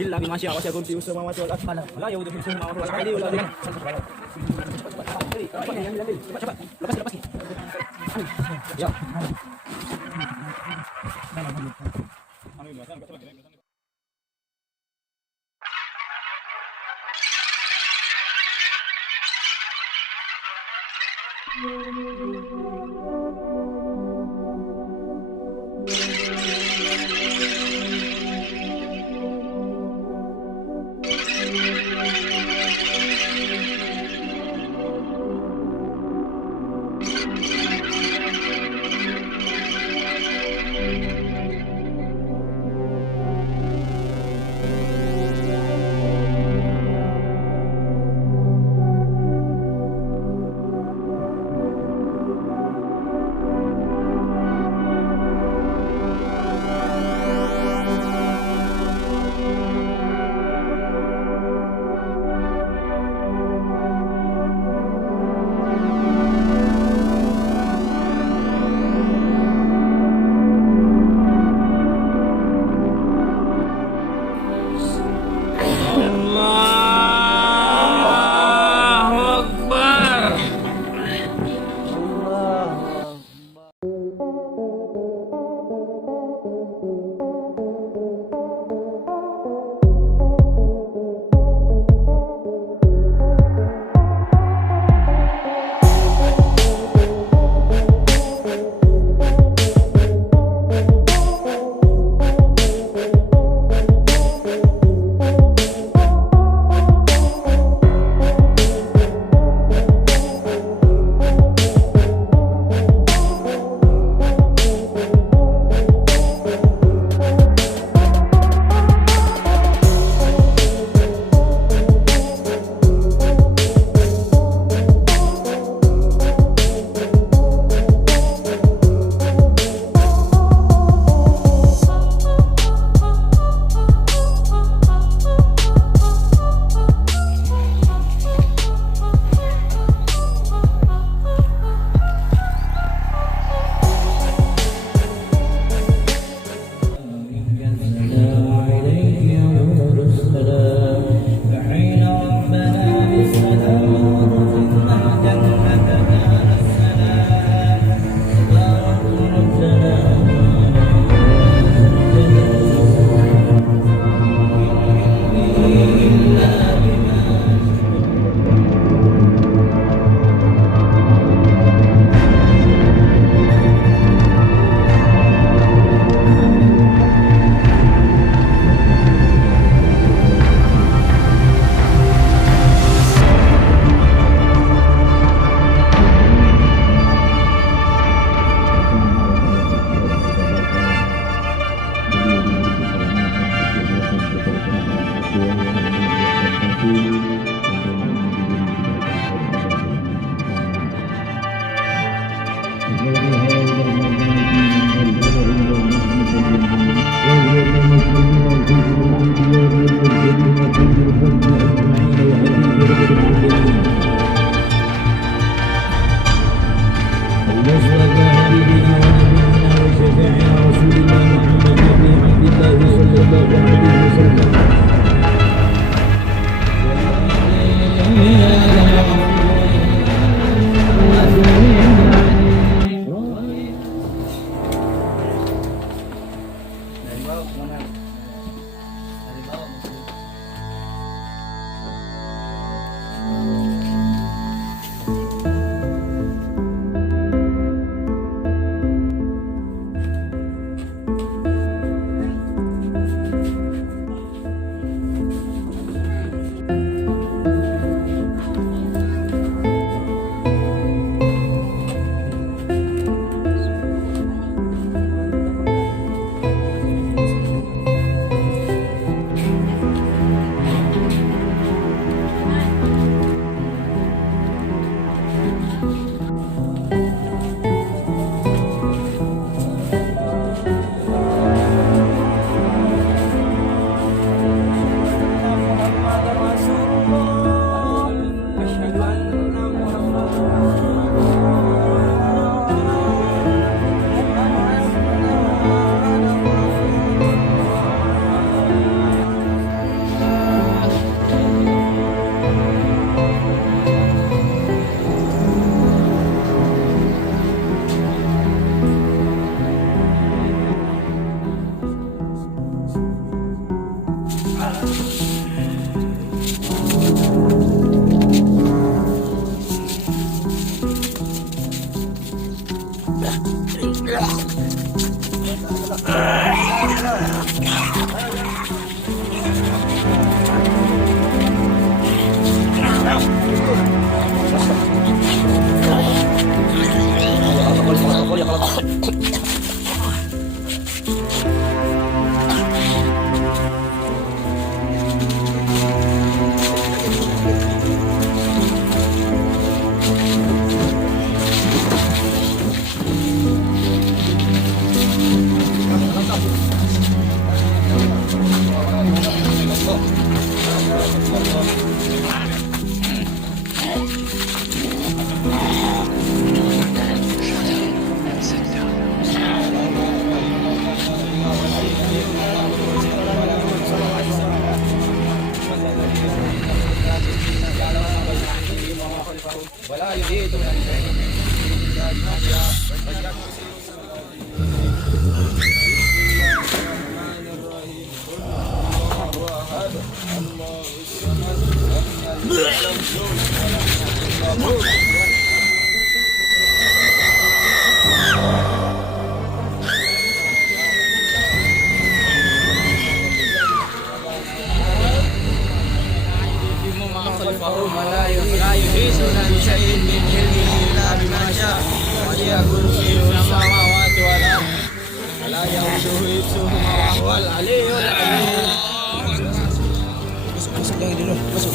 إلا بما شاء وسع كرسيه السماوات والأرض لا يؤوده حفظهما وهو العلي العظيم. Wala yun dito. Malayo isunan syai'in min ilmihi illa bima syaa wa hiya kursiyyuhu samawati wal ardh wa la yahuduhu hifdhuhuma wa huwal aliyyul azim. Masuk lagi dulu, masuk.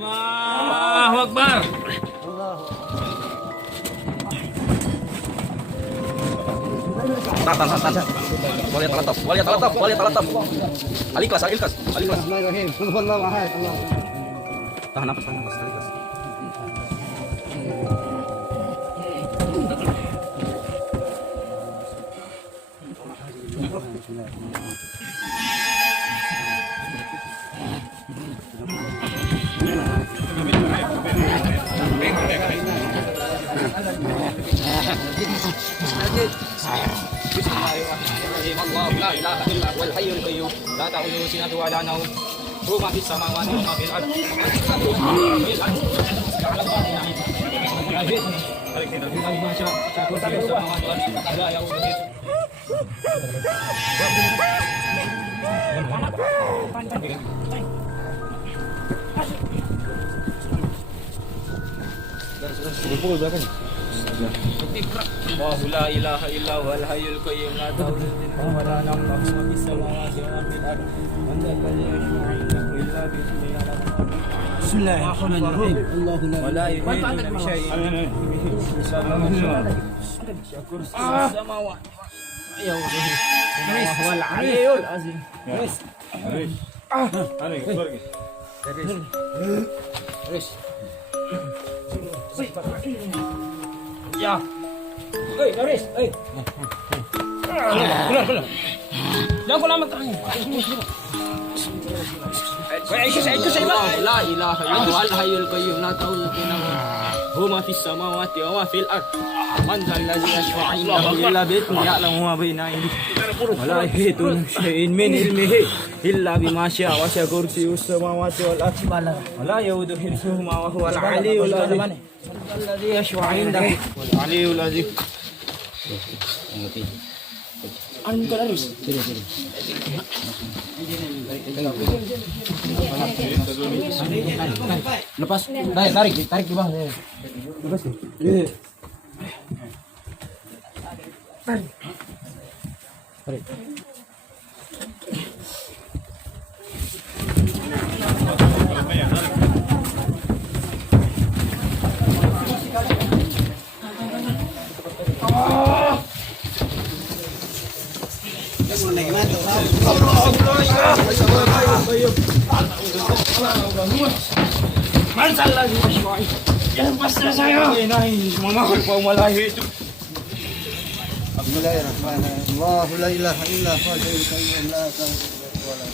Allahu Akbar. Tahan. Boleh talatap. Aliklas. Bismillahirrahmanirrahim. Qul huwallahu ahad. Tahan nafas, aliklas. Bismillahirrahmanirrahim. Allahu la ilaha illa huwal hayyul qayyum. La ta'khudhuhu sinatun wa la nawm. Lahu ma fis samawati wa ma fil ardh. Allahu la ilaha illa huwal hayyul qayyum la ta'khudhuhu wa la nawm lahu ma fis samawati wa ma fil ardh man dhal ladzi yashfa'u 'indahu illa bi'idhnihi. Bismillahirrahmanirrahim. Allahu la wa la yuhitu bi syai'in min ilmihi illa bima syaa. Kursiyyuhu samawati يوديه وهو العلي العظيم. Ya. Doris, keluar. Jangan lama tangan. La ilaha illallah al-hayyul qayyum la ta'khudhuhu huma fis samawati wa ma fil ard. Man dzal ladzi yashfa'u 'indahu illa bi'idhnihi ya'lamu ma baina aydihim wa la yuhituna bi shay'in min ilmihi illa bima sha'a wa wasi'a kursiyyuhus samawati wal ard wa la ya'uduhu hifdhuhuma wa huwal 'aliyyul 'azim. Alladzi yashfa'u 'indahu wal 'aliyyul 'azim. Anu kan harus. Lepas, tarik di bawah. Lepas. Tarik. Masalah jangan pasrah saya. Ini mama kau malah itu. Bismillahirrahmanirrahim. Allahu la ilaha illa huwa al-hayyul qayyum la ta'khudhuhu wa la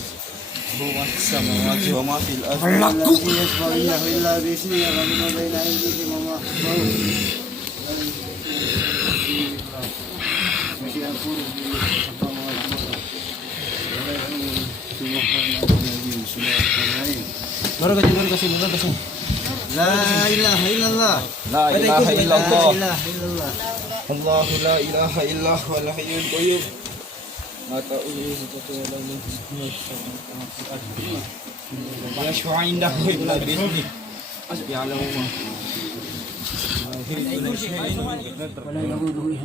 huwa as-samawati wa ma fil ardi. Alladhi yashfa'u 'indahu illa bi'iznihi ya'lamu ma baina aydihim wa ma khalfahum. Baru kasih. La ilaha illallah. La ilaha illallah. La ilaha illallah. Allahu la ilaha illa huwal hayyul qayyum. La ta'khudhuhu sinatun wa la nawm. Yashfa'u 'indahu illa bi'iznihi. Ya'lamu ma Wala yahuduhu.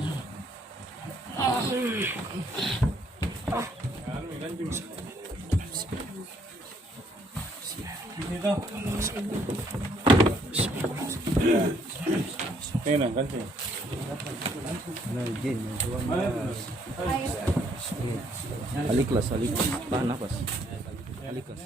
Aliklas. Tahan nafas. Aliklas.